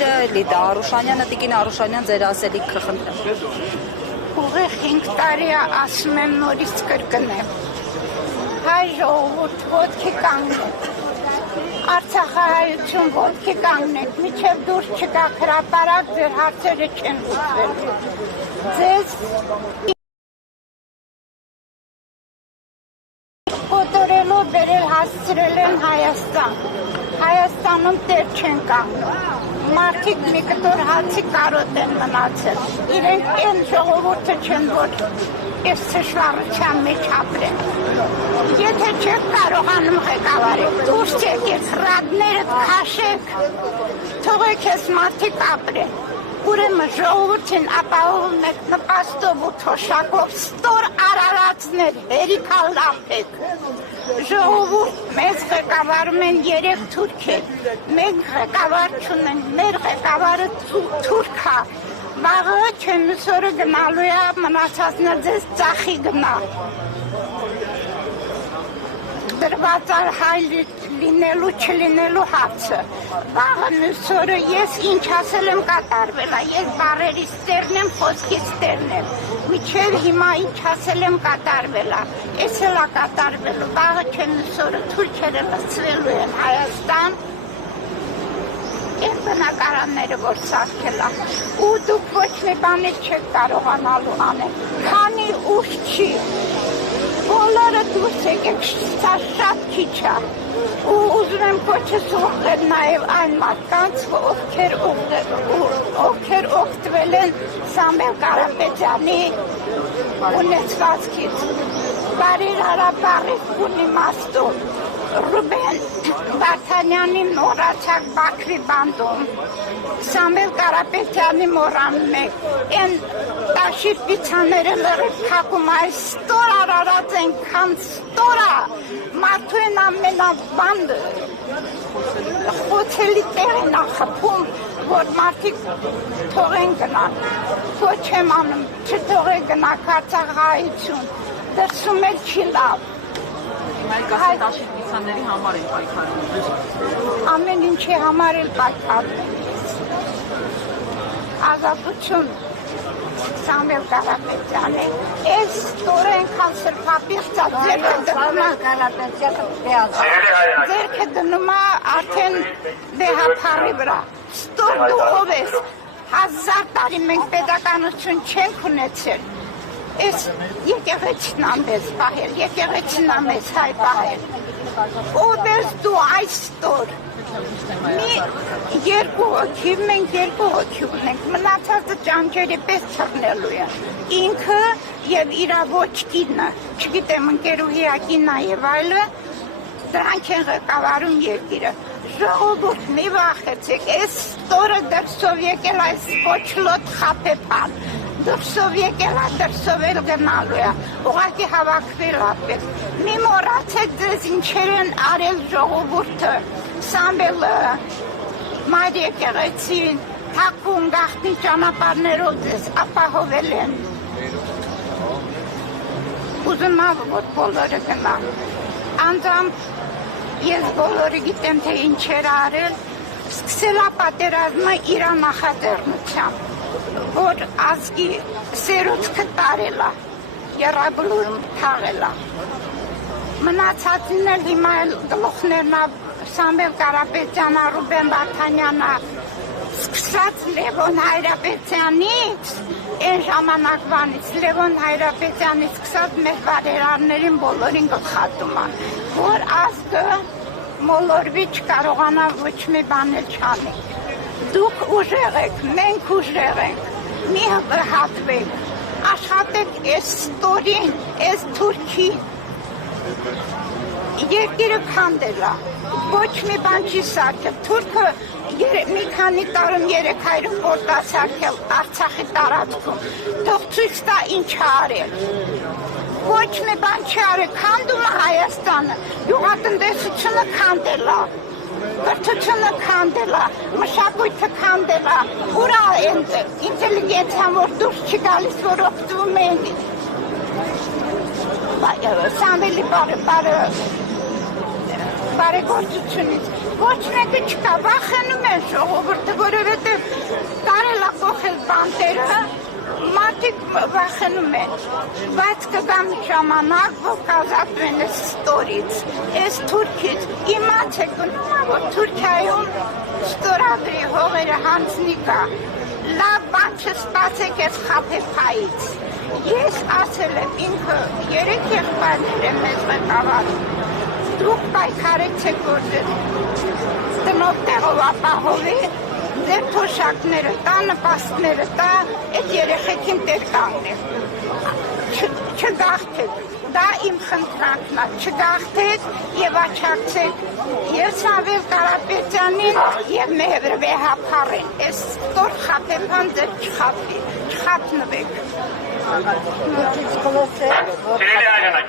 Հայրը Լիդա Արուշանյանը, Տիկին Արուշանյան, ձեր ասելիքը խնդրեմ։ Ուղիղ 5 տարի ասում եմ նորից կրկնեմ։ Հայ ժողովուրդ ոտքի կանգնեք, Արցախահայություն ոտքի կանգնեք, մինչև դուրս չգաք հրապարակ, ձեր հարցերը չեն լուծվելու։ Ձեզ կոտորելով բերել հասցրել են Հայաստան։ Հայաստանում տեր չեն կանգնում։ Մարդիկ մի կտոր հացի կարոտ են մնացել։ Իրենք են ժողովուրդը չեն, որ այս թշվառության մեջ ապրեն։ Եթե չեք կարողանում ղեկավարել, դուրս եկեք, ռադներդ քաշեք, թողեք այս մարդիկ ապրեն։ Ուրեմն ժողովրդին ապահովում եք նպաստով ու թոշակով, ստոր արարածներ, հերիքալ լապեք։ Ժողովուրդ մեզ ղեկավարում են 3 թուրքեր, մենք ղեկավար չունենք, մեր ղեկավարը թուրք է, վաղը չեմիսորը գնալու է, մնացածն է ձեզ ծախի գնա։ Դրված է հայ լինելու չլինելու հարցը, վաղը մյուսօրը ես ինչ ասել եմ կատարվել է, ես բառերից տերն եմ, խոսքից տերն եմ, մինչև հիմա ինչ ասել եմ կատարվել է, ես էլ է կատարվելու, վաղը չէ մյուսօրը թուրքերը լցվելու են Հայաստան, են բնակարանները, որ սարքել է, ու դուք ոչ մի բաներ չեք կարողանալու անել, քանի ուշ չի, բոլորը դուրս եկեք, սա շատ քիչ է, ու ուզում եմ կոչս ուղղել նաև այն մարդկանց, ովքեր օգտվել են Սամվել Կարապետյանի ունեցվածքից, Բարիր Հարապարից ունի մաստում, Ռուբեն Վարդանյանի մոռացակ Բաքվի բանդում, Սամվել Կարապետյանի մոռանում եք, են տաշիր պիցաները լրիվ թակում, այս ստոր արարած ենքան ստորա, մարդու են ամենաբանդը, խոցելի տեղ են ախպում, որ մարդիկ թողեն գնան, ոչ եմ անում, չթողեն գնակ Արցախահայություն, դրսում էլ չի լավ։ Մենք ասել տաշիր պիցաների համար են պայքարում։ Ամեն ինչի համար էլ պայքարում։ Ազատություն Սամվել Կարապետյանի, այս ստորը ենքան սրպապիղծ ձերքը դնում է արդեն բեհափարի վրա, ստոր դուխով ես, 1000 տարի մենք պետականություն չենք ունեցել, ես եկեղեցին ամեզ պահել, եկեղեցին ամեզ հայ պահել, ով ես դու այս ստոր, մի երկու հոգի, մենք երկու հոգի ունենք, մնացածը ճանճերի պես չռնելու են, ինքը և իրա ոչ կինը, չգիտեմ ընկերուհի ակինա և այլը, դրանք են ղեկավարում երկիրը, ժողովուրդ մի վախեցեք, այս ստորը դրսով եկել այս կոչլոտ խապեպան, դրսով եկել է, դրսով էլ գնալու է, ուղղակի հավաքվել ապել, մի մոռացեք ձեզ ինչեր են արել ժողովուրդը, Սամվելը, մայր եկեղեցին, թակուն գաղտնի ճանապարհներով ձեզ ապահովել են, ուզում եմ, որ բոլորը գնան, անձամբ ես բոլորը գիտեմ, թե ինչեր արել, սկսել է պատերազմը իր նախաձեռնությամբ, որ ազգի սերուցքը տարել է, եռաբլուրում թաղել է, մնացածին էլ հիմա էլ գլուխներն Սամվել Կարապետյանը, Ռուբեն Վարդանյանը, սկսած Լևոն Հայրապետյանից, այն ժամանակվանից Լևոն Հայրապետյանից սկսած մեր բարերարներին բոլորին գլխատում են, որ ազգը մոլորվի չկարողանա ոչ մի բան էլ չանենք։ Դուք ուժեղ եք, մենք ուժեղ ենք, մի հատվեք, աշխատեք այս ստորին, այս թուրքին, երկիրը քանդել է, ոչ մի բան չի սարքել, թուրքը մի քանի տարում 300 պորտ է սարքել Արցախի տարածքում, թող ցույց տա ինչ է արել, ոչ մի բան չի արել, քանդում է Հայաստանը, գյուղատնտեսությունը քանդել է, կրթությունը քանդել է, մշակույթը քանդել է, ուր է ինտելիգենցիան, որ դուրս չի գալիս, որ օգտվում են Սամվելի բարեգործությունից, ոչ մեկը չկա, վախենում են ժողովուրդը, որովհետև վախենում են, բայց կգա մի ժամանակ, որ կազատվեն այս ստորից, այս թուրքից, իմացեք, որ Թուրքիայում ստորագրի հողերը հանձնի կա, լավ բան չստացեք այս խաբեբայից, ես ասել եմ ինքը 3 եղբայրներ եմ մեզ ղեկավար, դուք պայքարեցեք, որ տնով տեղով ապահովի, ձեր թոշակները տա, նպաստները տա, այդ երեխեքին տեղ կանգնեք, չգաղթեք, դա իմ խնդրանքն է, չգաղթեք և աչակցեք և Սամվել Կարապետյանին և Վեհափարին, այս ստոր խաբեբան ձեր չխաբնվեք։